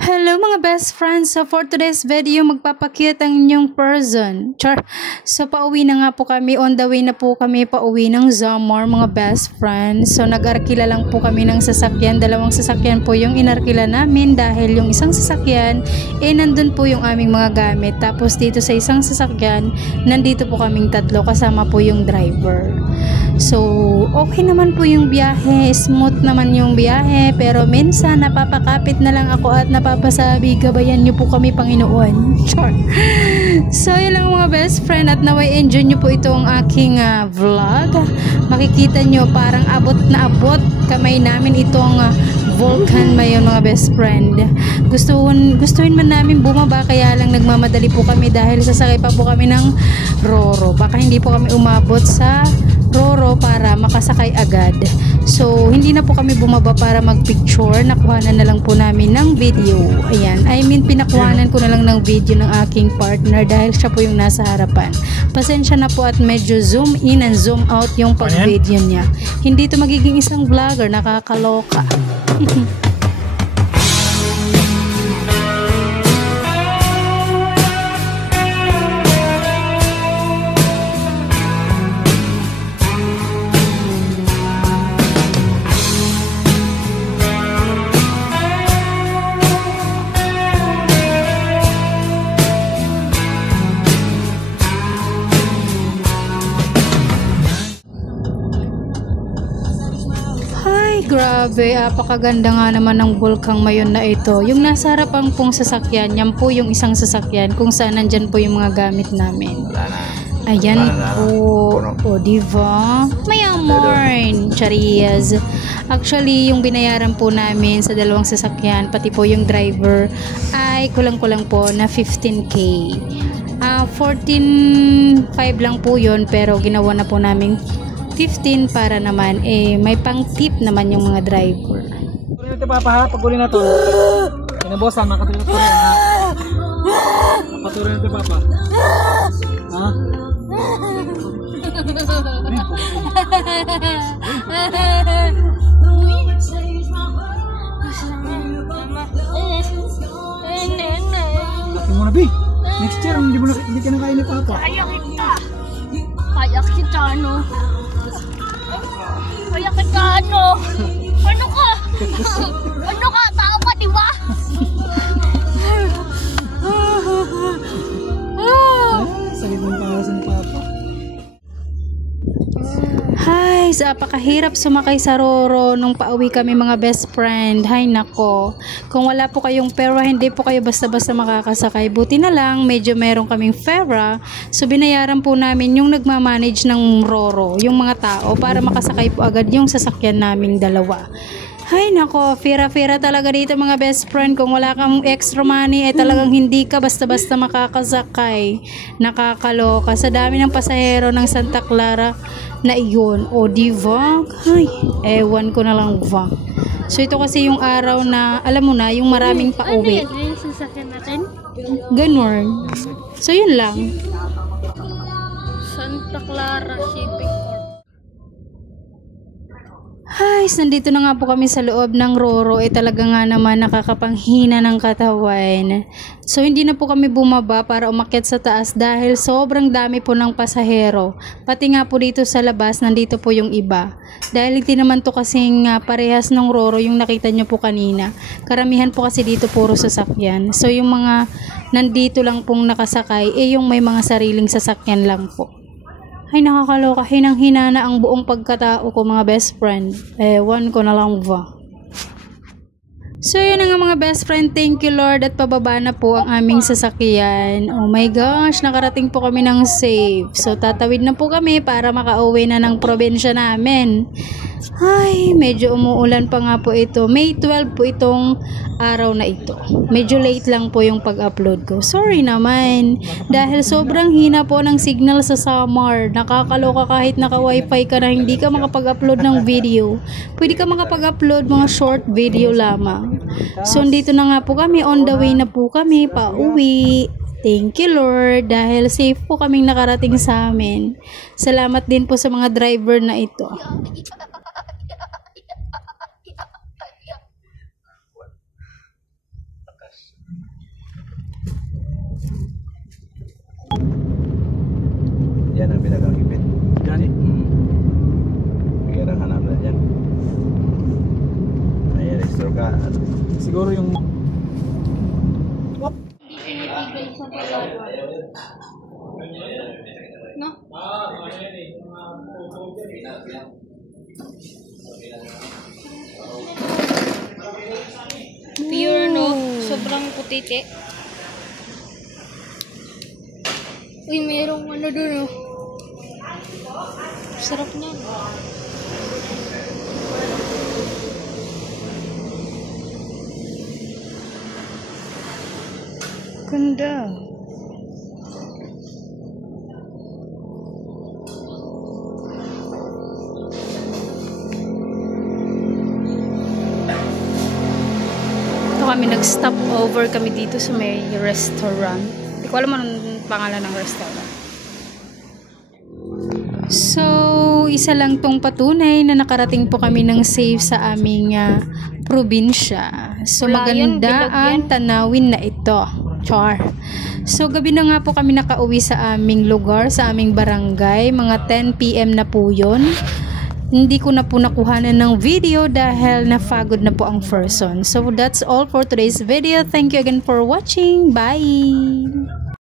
Hello mga best friends! So for today's video, magpapakita ang inyong person. Char! So pauwi na nga po kami, on the way na po kami pauwi ng Zamar mga best friends. So nag-arkila lang po kami ng sasakyan, dalawang sasakyan po yung inarkila namin dahil yung isang sasakyan, nandun po yung aming mga gamit. Tapos dito sa isang sasakyan, nandito po kaming tatlo kasama po yung driver. So, okay naman po yung biyahe, smooth naman yung biyahe, pero minsan napapakapit na lang ako at napapasabi, gabayan nyo po kami Panginoon. Sure. So, yun lang mga best friend at naway enjoy nyo po itong aking vlog. Makikita nyo parang abot na abot kamay namin itong Vulcan mayon mga best friend. Gustuhin man namin bumaba kaya lang nagmamadali po kami dahil sasakay pa po kami ng Roro. Baka hindi po kami umabot sa Roro para makasakay agad. So, hindi na po kami bumaba para magpicture. Nakuhanan na lang po namin ng video. Ayan. I mean, pinakuhanan ko na lang ng video ng aking partner dahil siya po yung nasa harapan. Pasensya na po at medyo zoom in and zoom out yung pag-video niya. Hindi to magiging isang vlogger. Nakakaloka. Grabe, apakaganda nga naman ng Vulcan mayon na ito. Yung nasa harapan pong sasakyan, yan po yung isang sasakyan kung saan nandyan po yung mga gamit namin. Ayan po. O, diba? May amorn. Charias. Actually, yung binayaran po namin sa dalawang sasakyan, pati po yung driver, ay kulang-kulang po na 15K. 14.5 lang po yun, pero ginawa na po namin 15 para naman may pang tip naman yung mga driver. Paguli natin papa ha, paguli na to. Kinabosan, makatulog ko rin ha. Makatulog natin papa. Ha? Laki mo na, Bi. Next year, hindi ka na kain ni papa. Kaya kita, no? Kaya kita, no? Ano ka? Ano ka? Tao ka, di ba? Sakit mong pahasan ni papa. Hi, apakahirap sumakay sa Roro nung pauwi kami mga best friend. Hay nako. Kung wala po kayong pera, hindi po kayo basta-basta makakasakay. Buti na lang, medyo meron kaming pera. So binayaran po namin yung nagmamanage ng Roro, yung mga tao, para makasakay po agad yung sasakyan naming dalawa. Hay nako, fira-fira talaga dito mga best friend. Kung wala kang extra money, talagang hindi ka basta-basta makakasakay. Nakakaloka. Sa dami ng pasahero ng Santa Clara na iyon. O diba? Ay, ewan ko na lang ba. So ito kasi yung araw na, alam mo na, yung maraming pauwi. Ano yung sasakyan natin? Ganon. So yun lang. Santa Clara Shipping Corp. Guys, nandito na nga po kami sa loob ng Roro. Talaga nga naman nakakapanghina ng katawan. So hindi na po kami bumaba para umakyat sa taas dahil sobrang dami po ng pasahero. Pati nga po dito sa labas, nandito po yung iba. Dahil hindi naman to kasing parehas ng Roro yung nakita nyo po kanina. Karamihan po kasi dito puro sasakyan. So yung mga nandito lang pong nakasakay, yung may mga sariling sasakyan lang po. Ay, nakakaloka. Hinang-hina na ang buong pagkatao ko mga best friend. Ewan ko na lang ba. So yun na nga mga best friend, thank you Lord at pababa na po ang aming sasakyan. Oh my gosh, nakarating po kami ng safe. So tatawid na po kami para makauwi na ng probinsya namin. Ay, medyo umuulan pa nga po ito. May 12 po itong araw na ito. Medyo late lang po yung pag-upload ko. Sorry naman. Dahil sobrang hina po ng signal sa Samar. Nakakaloka kahit naka-wifi ka na hindi ka makapag-upload ng video. Pwede ka makapag-upload mga short video lamang. So, dito na nga po kami. On the way na po kami. Pauwi. Thank you Lord dahil safe po kaming nakarating sa amin. Salamat din po sa mga driver na ito. siguro yung... No? Pure, no? Sobrang putiti. Uy, mayroong ano doon, oh. Sarap niyan. Ganda. Ito kami nag-stop over kami dito sa may restaurant. Hindi ko alam anong pangalan ng restaurant. So, isa lang tong patunay na nakarating po kami ng safe sa aming probinsya. So, Wala yun, maganda bilog ang yan. tanawin na ito. Char. So, gabi na nga po kami nakauwi sa aming lugar, sa aming barangay. Mga 10 PM na po yun. Hindi ko na po nakuhanan ng video dahil napagod na po ang person. So, that's all for today's video. Thank you again for watching. Bye!